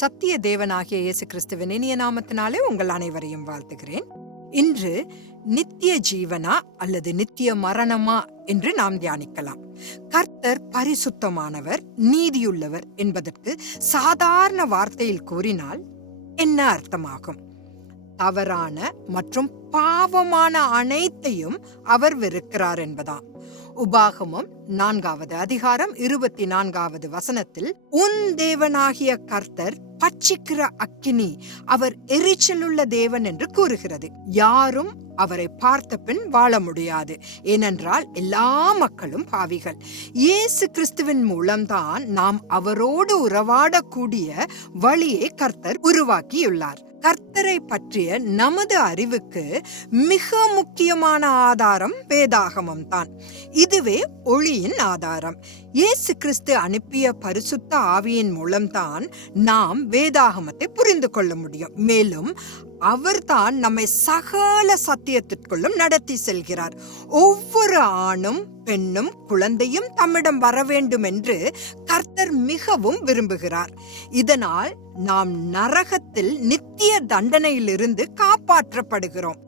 சத்திய தேவனாகிய இயேசு கிறிஸ்துவின் இனிய நாமத்தினாலே உங்கள் அனைவரையும் வாழ்த்துகிறேன். இன்று நித்திய ஜீவனா அல்லது நித்திய மரணமா என்று நாம் தியானிக்கலாம். கர்த்தர் பரிசுத்தமானவர் நீதியுள்ளவர் என்பதற்கு சாதாரண வார்த்தையில் கூறினால் என்ன அர்த்தமாகும்? தவறான மற்றும் பாவமான அனைத்தையும் அவர் வெறுக்கிறார் என்பதாம். உபாகமம் நான்காவது அதிகாரம் இருபத்தி நான்காவது வசனத்தில் உன் தேவனாகிய கர்த்தர் பட்சிக்கிற அக்கினி அவர் எரிச்சலுள்ள தேவன் என்று கூறுகிறது. யாரும் அவரை பார்த்த பின் வாழ முடியாது. ஏனென்றால் எல்லா மக்களும் பாவிகள். இயேசு கிறிஸ்துவின் மூலம்தான் நாம் அவரோடு உறவாடக்கூடிய வழியை கர்த்தர் உருவாக்கியுள்ளார். கர்த்தரை பற்றிய நமது அறிவுக்கு மிக முக்கியமான ஆதாரம் வேதாகமம் தான். இதுவே ஒளியின் ஆதாரம். இயேசு கிறிஸ்து அனுப்பிய பரிசுத்த ஆவியின் மூலம்தான் நாம் வேதாகமத்தை புரிந்து கொள்ள முடியும். மேலும் அவர்தான் நம்மை சகல சத்தியத்திற்குள்ளும் நடத்தி செல்கிறார். ஒவ்வொரு ஆணும் பெண்ணும் குழந்தையும் தம்மிடம் வர வேண்டும் என்று கர்த்தர் மிகவும் விரும்புகிறார். இதனால் நாம் நரகத்தில் நித்திய தண்டனையிலிருந்து காப்பாற்றப்படுகிறோம்.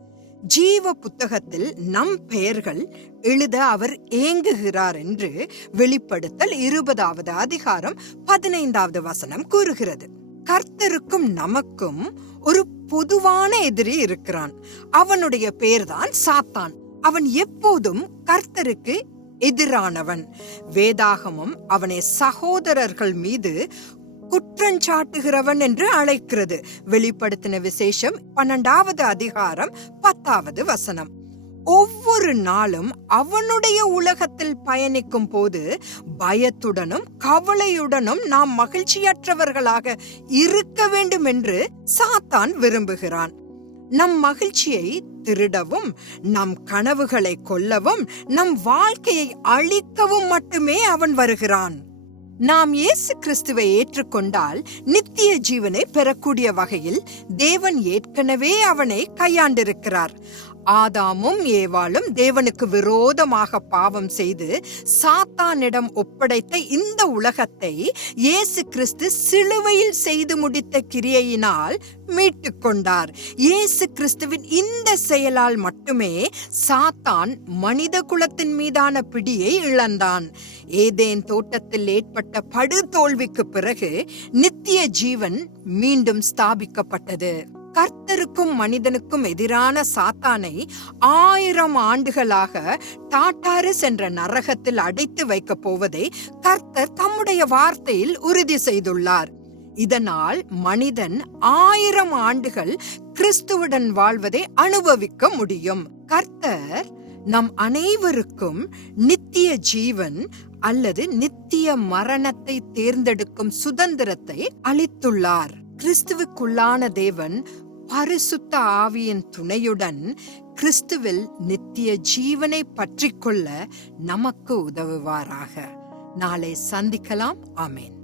ஜீவ புத்தகத்தில் நம் பெயர்கள் எழுத அவர் ஏங்குகிறார் என்று வெளிப்படுத்தல் இருபதாவது அதிகாரம் பதினைந்தாவது வசனம் கூறுகிறது. கர்த்தருக்கும் நமக்கும் ஒரு பொதுவான எதிரி இருக்கிறான். அவனுடைய பெயர்தான் சாத்தான். அவன் எப்போதும் கர்த்தருக்கு எதிரானவன். வேதாகமம் அவனை சகோதரர்கள் மீது குற்றஞ்சாட்டுகிறவன் என்று அழைக்கிறது. வெளிப்படுத்தின விசேஷம் பன்னெண்டாவது அதிகாரம் பத்தாவது வசனம். ஒவ்வொரு நாளும் அவனுடைய உலகத்தில் பயணிக்கும் போது பயத்துடனும் கவலையுடனும் நாம் மகிழ்ச்சியற்றவர்களாக இருக்க வேண்டும் என்று சாத்தான் விரும்புகிறான். நம் மகிழ்ச்சியை திருடவும் நம் கனவுகளை கொல்லவும் நம் வாழ்க்கையை அழிக்கவும் மட்டுமே அவன் வருகிறான். நாம் இயேசு கிறிஸ்துவை ஏற்றுக்கொண்டால் நித்திய ஜீவனை பெறக்கூடிய வகையில் தேவன் ஏற்கனவே அவனை கையாண்டிருக்கிறார். ஆதாமும் ஏவாளும் தேவனுக்கு விரோதமாக பாவம் செய்து சாத்தானிடம் ஒப்படைத்த இந்த உலகத்தை இயேசு கிறிஸ்து சிலுவையில் செய்து முடித்த கிரியையினால் மீட்டு கொண்டார் இயேசு கிறிஸ்துவின் இந்த செயலால் மட்டுமே சாத்தான் மனித குலத்தின் மீதான பிடியை இழந்தான். ஏதேன் தோட்டத்தில் ஏற்பட்ட படு தோல்விக்கு பிறகு நித்திய ஜீவன் மீண்டும் ஸ்தாபிக்கப்பட்டது. கர்த்தருக்கும் மனிதனுக்கும் எதிரான சாத்தானை ஆயிரம் ஆண்டுகளாக டாட்டாரிஸ் என்ற நரகத்தில் அடைத்து வைக்கப் போவதை கர்த்தர் தம்முடைய வார்த்தையில் உறுதி செய்துள்ளார். இதனால் மனிதன் ஆயிரம் ஆண்டுகள் கிறிஸ்துவுடன் வாழ்வதை அனுபவிக்க முடியும். கர்த்தர் நம் அனைவருக்கும் நித்திய ஜீவன் அல்லது நித்திய மரணத்தை தேர்ந்தெடுக்கும் சுதந்திரத்தை அளித்துள்ளார். கிறிஸ்துவுக்குள்ளான தேவன் பரிசுத்த ஆவியின் துணையுடன் கிறிஸ்துவில் நித்திய ஜீவனை பற்றிக்கொள்ள நமக்கு உதவுவாராக. நாளை சந்திக்கலாம். ஆமேன்.